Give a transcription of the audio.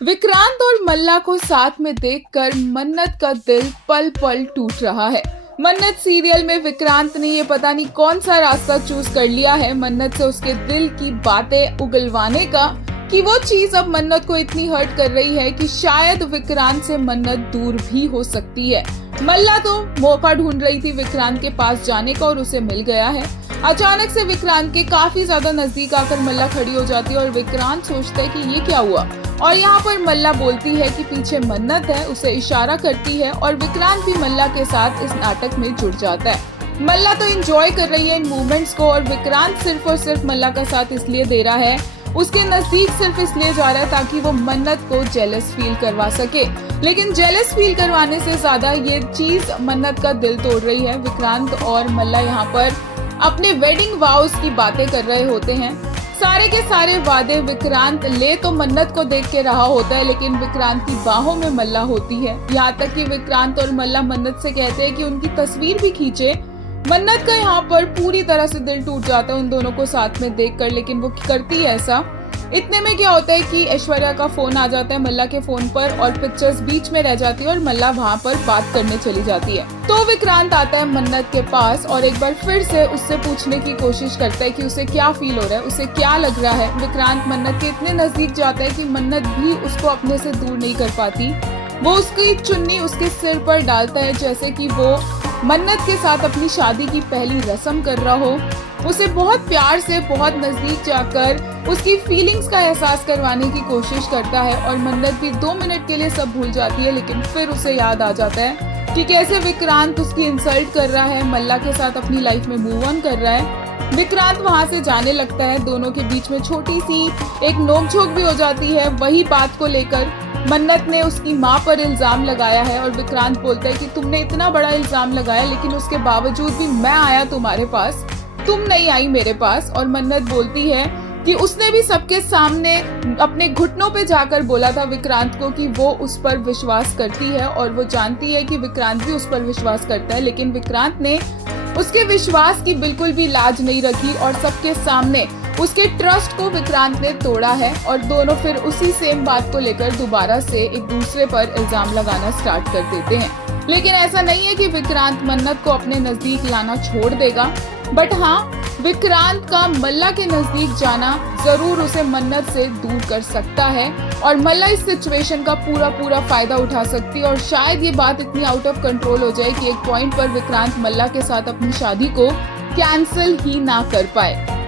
विक्रांत और मल्ला को साथ में देखकर मन्नत का दिल पल पल टूट रहा है। मन्नत सीरियल में विक्रांत ने ये पता नहीं कौन सा रास्ता चूज कर लिया है मन्नत से उसके दिल की बातें उगलवाने का, कि वो चीज अब मन्नत को इतनी हर्ट कर रही है कि शायद विक्रांत से मन्नत दूर भी हो सकती है। मल्ला तो मौका ढूंढ रही थी विक्रांत के पास जाने का और उसे मिल गया है। अचानक से विक्रांत के काफी ज्यादा नजदीक आकर मल्ला खड़ी हो जाती है और विक्रांत सोचता है कि ये क्या हुआ, और यहाँ पर मल्ला बोलती है कि पीछे मन्नत है, उसे इशारा करती है और विक्रांत भी मल्ला के साथ इस नाटक में जुड़ जाता है। मल्ला तो एंजॉय कर रही है इन मूवमेंट्स को और विक्रांत सिर्फ और सिर्फ मल्ला का साथ इसलिए दे रहा है, उसके नजदीक सिर्फ इसलिए जा रहा है ताकि वो मन्नत को जेलस फील करवा सके। लेकिन जेलस फील करवाने से ज्यादा ये चीज मन्नत का दिल तोड़ रही है। विक्रांत और मल्ला यहाँ पर अपने वेडिंग वाउस की बातें कर रहे होते हैं। सारे के सारे वादे विक्रांत ले तो मन्नत को देख के रहा होता है, लेकिन विक्रांत की बाहों में मल्ला होती है। यहाँ तक कि विक्रांत और मल्ला मन्नत से कहते हैं कि उनकी तस्वीर भी खींचे। मन्नत का यहाँ पर पूरी तरह से दिल टूट जाता है उन दोनों को साथ में देखकर, लेकिन वो करती है ऐसा। इतने में क्या होता है कि ऐश्वर्या का फोन आ जाता है मल्ला के फोन पर और पिक्चर्स बीच में रह जाती है और मल्ला वहाँ पर बात करने चली जाती है। तो विक्रांत आता है मन्नत के पास और एक बार फिर से उससे पूछने की कोशिश करता है कि उसे क्या फील हो रहा है, उसे क्या लग रहा है। विक्रांत मन्नत के इतने नजदीक जाता है कि मन्नत भी उसको अपने से दूर नहीं कर पाती। वो उसकी चुन्नी उसके सिर पर डालता है जैसे कि वो मन्नत के साथ अपनी शादी की पहली रस्म कर रहा हो। उसे बहुत प्यार से बहुत नजदीक जाकर उसकी फीलिंग्स का एहसास करवाने की कोशिश करता है और मन्नत भी 2 मिनट के लिए सब भूल जाती है, लेकिन फिर उसे याद आ जाता है कि कैसे विक्रांत उसकी इंसल्ट कर रहा है, मल्ला के साथ अपनी लाइफ में मूव ऑन कर रहा है। विक्रांत वहाँ से जाने लगता है, दोनों के बीच में छोटी सी एक नोकझोंक भी हो जाती है वही बात को लेकर। मन्नत ने उसकी माँ पर इल्जाम लगाया है और विक्रांत बोलता है कि तुमने इतना बड़ा इल्जाम लगाया लेकिन उसके बावजूद भी मैं आया तुम्हारे पास, तुम नहीं आई मेरे पास। और मन्नत बोलती है कि उसने भी सबके सामने अपने घुटनों पे जाकर बोला था विक्रांत को कि वो उस पर विश्वास करती है और वो जानती है कि विक्रांत भी उस पर विश्वास करता है, लेकिन विक्रांत ने उसके विश्वास की बिल्कुल भी लाज नहीं रखी और सबके सामने उसके ट्रस्ट को विक्रांत ने तोड़ा है। और दोनों फिर उसी सेम बात को लेकर दोबारा से एक दूसरे पर इल्जाम लगाना स्टार्ट कर देते हैं। लेकिन ऐसा नहीं है कि विक्रांत मन्नत को अपने नजदीक लाना छोड़ देगा, बट हाँ, विक्रांत का मल्ला के नजदीक जाना जरूर उसे मन्नत से दूर कर सकता है और मल्ला इस सिचुएशन का पूरा फायदा उठा सकती है और शायद ये बात इतनी आउट ऑफ कंट्रोल हो जाए कि एक पॉइंट पर विक्रांत मल्ला के साथ अपनी शादी को कैंसिल ही ना कर पाए।